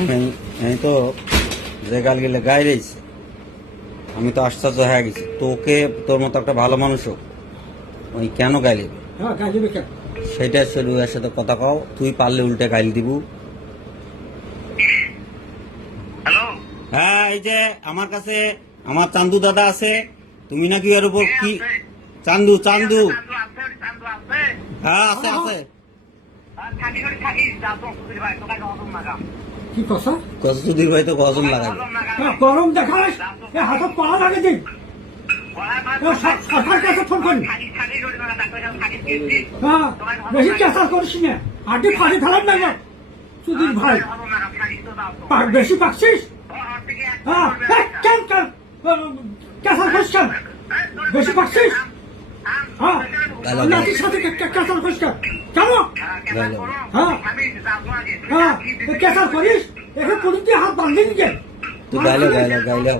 আমি তো যে গাল গেলে গায়ে রয়েছে, আমি তো আশ্চর্য হয়ে গেছি। তোকে তোর মতো একটা ভালো মানুষও ওই কেন গাইলে সেটা শরীরের সাথে কথা কও। তুই পারলে উল্টে গাইল দিব। হ্যাঁ, এই যে আমার কাছে আমার চান্দু দাদা আছে, তুমি নাকি এর উপর কি চান্দু চান্দু হ্যাঁ আছে আছে কি কথা কত সুধীর ভাই তো গজম লাগাবে। গরম দেখাস হাতত কলা লাগে দিন সরকার কাছে ফোন করি। হ্যাঁ, বেশি চেষ্টা করিস না, হাঁটি ফাঁসি ফেলাম না সুধীর ভাই। বেশি পাচ্ছিস? হ্যাঁ, কেন কেন কেসার করিস কেন? বেশি পাচ্ছিস? হ্যাঁ, নাতির সাথে কেসার করিস কেন? কেন? হ্যাঁ হ্যাঁ, কেসার করিস একে পুলিশ দিয়ে হাত বাঁধলি নিজে। তুই গাইলে গাইলে গাইলে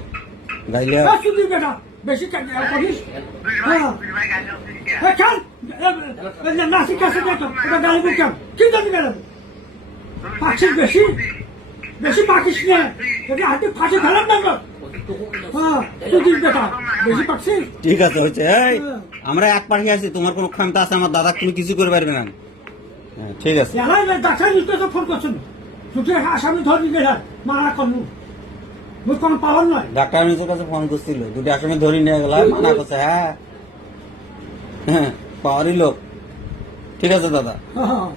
গাইলে সুধীর বেটা বেশি করিস। হ্যাঁ, কেন নাসি কেসে দেখো এটা গাড়ি কেন? কি জানি গেলাম পাচ্ছিস বেশি বেশি পাকিস না, একে হাতে ফাঁসি ফেলাম না। হ্যাঁ, সুধীর বেটা বেশি পাচ্ছিস। ঠিক আছে হয়েছে। এই আমরা এক পাখি আছি, তোমার কোনো ক্ষমতা আছে আমার দাদা তুমি কিছু করে পারবে না। হ্যাঁ ঠিক আছে। ডাক্তার নিশ্চয় ফোন করছেন, দুটো আসামি ধরে নিয়ে গেলাম মানা করবো কোন পালন নয়। ডাক্তার নিজের কাছে ফোন করছিল, দুটি আসামি ধরে নিয়ে গেলাম মানা করছে। হ্যাঁ হ্যাঁ, পাওয়ারই লোক। ঠিক আছে দাদা। হ্যাঁ